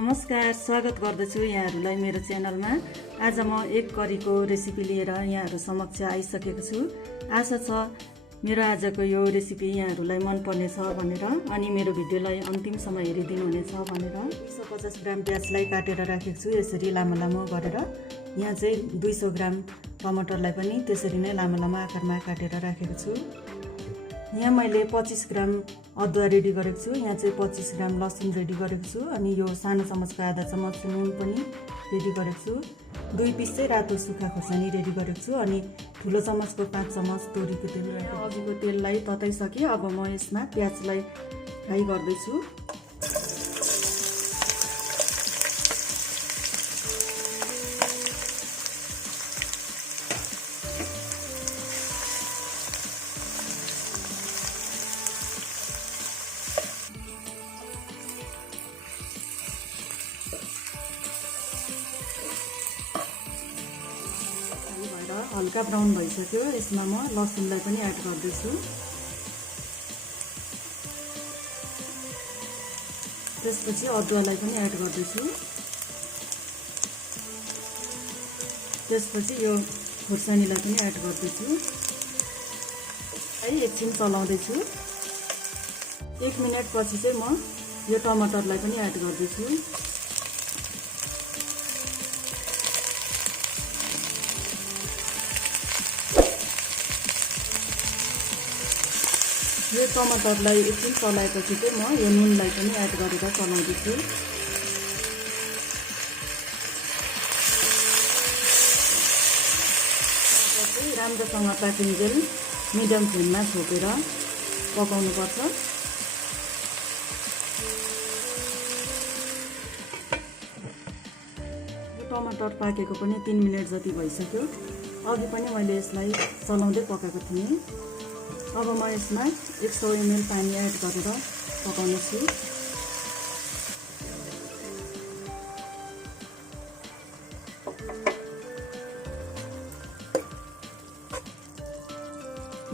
नमस्कार, स्वागत गर्दछु यहाँहरूलाई मेरो च्यानलमा। आज म एग करीको रेसिपी लिएर यहाँहरू समक्ष आइसकेको छु। आशा छ मेरो आजको यो रेसिपी यहाँहरूलाई मन पर्नेछ भनेर, अनि मेरो भिडियोलाई अन्तिमसम्म हेरिदिनु हुनेछ भनेर। 250 ग्राम प्याजलाई काटेर राखेको छु यसरी लामो लामो गरेर। यहाँ चाहिँ 200 ग्राम टमाटरलाई पनि त्यसरी नै लामो लामो आकारमा काटेर राखेको छु। यहाँ मैले 25 ग्राम अदुवा रेडी गरेको छु। यहाँ चाहिँ 25 ग्राम लसुन रेडी गरेको छु। अनि यो सानो चम्मचको आधा चम्मच नुन पनि रेडी गरेको छु। 2 पिस चाहिँ रातो सुक्खा खोर्सानी रेडी गरेको छु। अनि ठुलो चम्मचको 5 चम्मच तोरीको तेल राखेको। अघिको तेललाई तताइसके अब म यसमा प्याजलाई फ्राई गर्दैछु। हल्का ब्राउन भइसक्यो। यसमा म लसुनलाई पनि एड गर्दैछु। त्यसपछि अदुवालाई पनि एड गर्दैछु। त्यसपछि यो खुर्सानीलाई पनि एड गर्दैछु। है एकछिन चलाउँदैछु। 1 मिनेट पछि चाहिँ म यो टमाटरलाई पनि एड गर्दैछु। यो टमाटरलाई एकछिन चलाएपछि चाहिँ म यो नुनलाई पनि एड गरेर चलाउँदैछु। राम्रोसँग पाकिन्जेल मिडियम फ्लेममा छोपेर पकाउनुपर्छ। यो टमाटर पाकेको पनि 3 मिनेट जति भइसक्यो। अघि पनि मैले यसलाई चलाउँदै पकाएको थिएँ। अब म यसमा 100 ml पानी एड गरेर पकाउनेछु।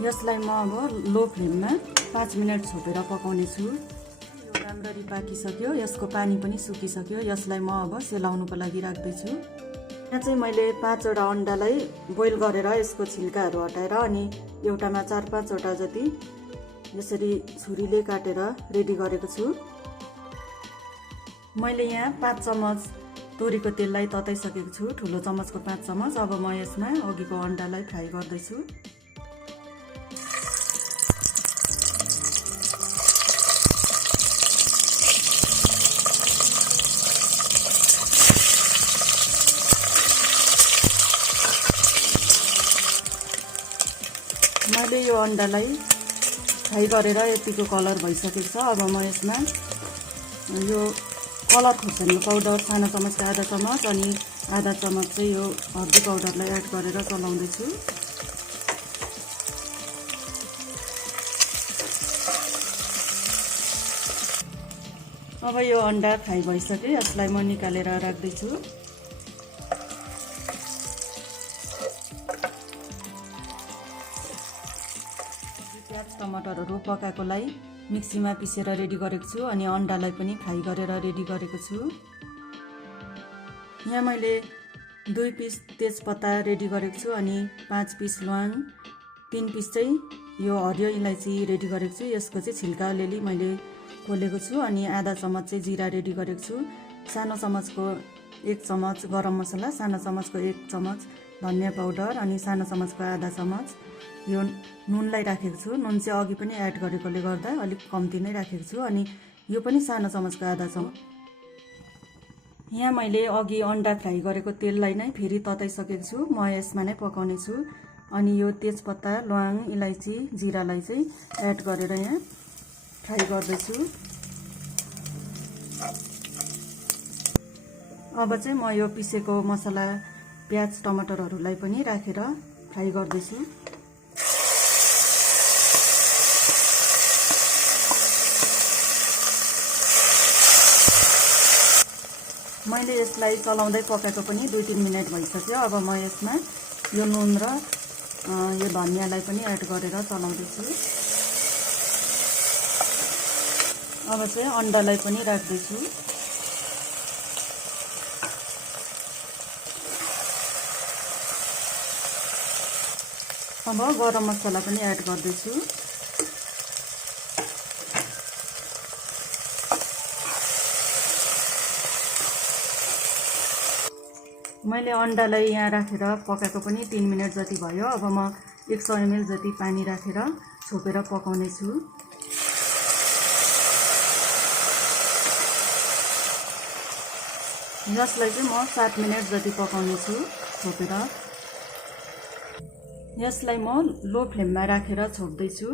यसलाई म अब लो फ्लेममा 5 मिनेट छोपेर पकाउनेछु। यो राम्ररी पाकिसक्यो। यसको पानी पनि सुकिसक्यो। यसलाई म अब सेलाउनुको लागि राख्दैछु। यहाँ चाहिँ मैले 5वटा अन्डालाई बोइल गरेर यसको छिल्काहरू हटाएर अनि एउटामा 4-5 वटा जति यसरी छुरीले काटेर रेडी गरेको छु। मैले यहाँ 5 चम्मच तोरीको तेललाई तताइसकेको छु। ठुलो चम्मचको 5 चम्मच। अब म यसमा अघिको अन्डालाई फ्राई गर्दैछु। मैले यो अन्डालाई फ्राई गरेर यतिको कलर भइसकेको छ। अब म यसमा यो कलर खोर्सानी पाउडर सानो चम्मचको आधा चम्मच अनि आधा चम्मच चाहिँ यो हर्दी पाउडरलाई एड गरेर चलाउँदैछु। अब यो अन्डा फ्राई भइसक्यो। यसलाई म निकालेर राख्दैछु। टमाटरहरू पकाएकोलाई मिक्सीमा पिसेर रेडी गरेको छु। अनि अन्डालाई पनि फ्राई गरेर रेडी गरेको छु। यहाँ मैले 2 पिस तेजपत्ता रेडी गरेको छु। अनि 5 पिस ल्वाङ, 3 पिस चाहिँ यो हरियो इलाइची रेडी गरेको छु। यसको चाहिँ छिल्का अलिअलि मैले खोलेको छु। अनि आधा चम्मच चाहिँ जिरा रेडी गरेको छु। सानो चम्मचको 1 चम्मच गरम मसला, सानो चम्मचको 1 चम्मच धनियाँ पाउडर अनि सानो चम्मचको आधा चम्मच यो नुनलाई राखेको छु। नुन चाहिँ अघि पनि एड गरेकोले गर्दा अलिक कम्ती नै राखेको छु। अनि यो पनि सानो चम्मचको आधा चम्मच। यहाँ मैले अघि अन्डा फ्राई गरेको तेललाई नै फेरि तताइसकेको छु। म यसमा नै पकाउने छु। अनि यो तेजपत्ता, ल्वाङ, इलाइची, जिरालाई चाहिँ एड गरेर यहाँ फ्राई गर्दैछु। अब चाहिँ म यो पिसेको मसला प्याज टमाटरहरूलाई पनि राखेर फ्राई गर्दैछु। मैले यसलाई चलाउँदै पकाएको पनि 2-3 मिनेट भइसक्यो। अब म यसमा यो नुन र यो धनियाँलाई पनि एड गरेर चलाउँदैछु। अब चाहिँ अन्डालाई पनि राख्दैछु। अब गरम मसला पनि एड गर्दैछु। मैले अन्डालाई यहाँ राखेर पकाएको पनि 3 मिनेट जति भयो। अब म 100 ml जति पानी राखेर छोपेर पकाउने छु। यसलाई चाहिँ म 7 मिनेट जति पकाउने छु छोपेर। यसलाई म लो फ्लेममा राखेर छोप्दै छु।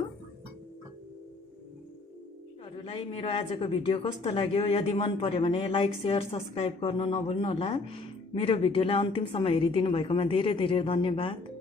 हजुरलाई मेरो आजको भिडियो कस्तो लाग्यो? यदि मन पर्यो भने लाइक, शेयर, सब्स्क्राइब गर्नु नभुल्नु होला। मेरो भिडियोलाई अन्तिमसम्म हेरिदिनु भएकोमा धेरै धेरै धन्यवाद।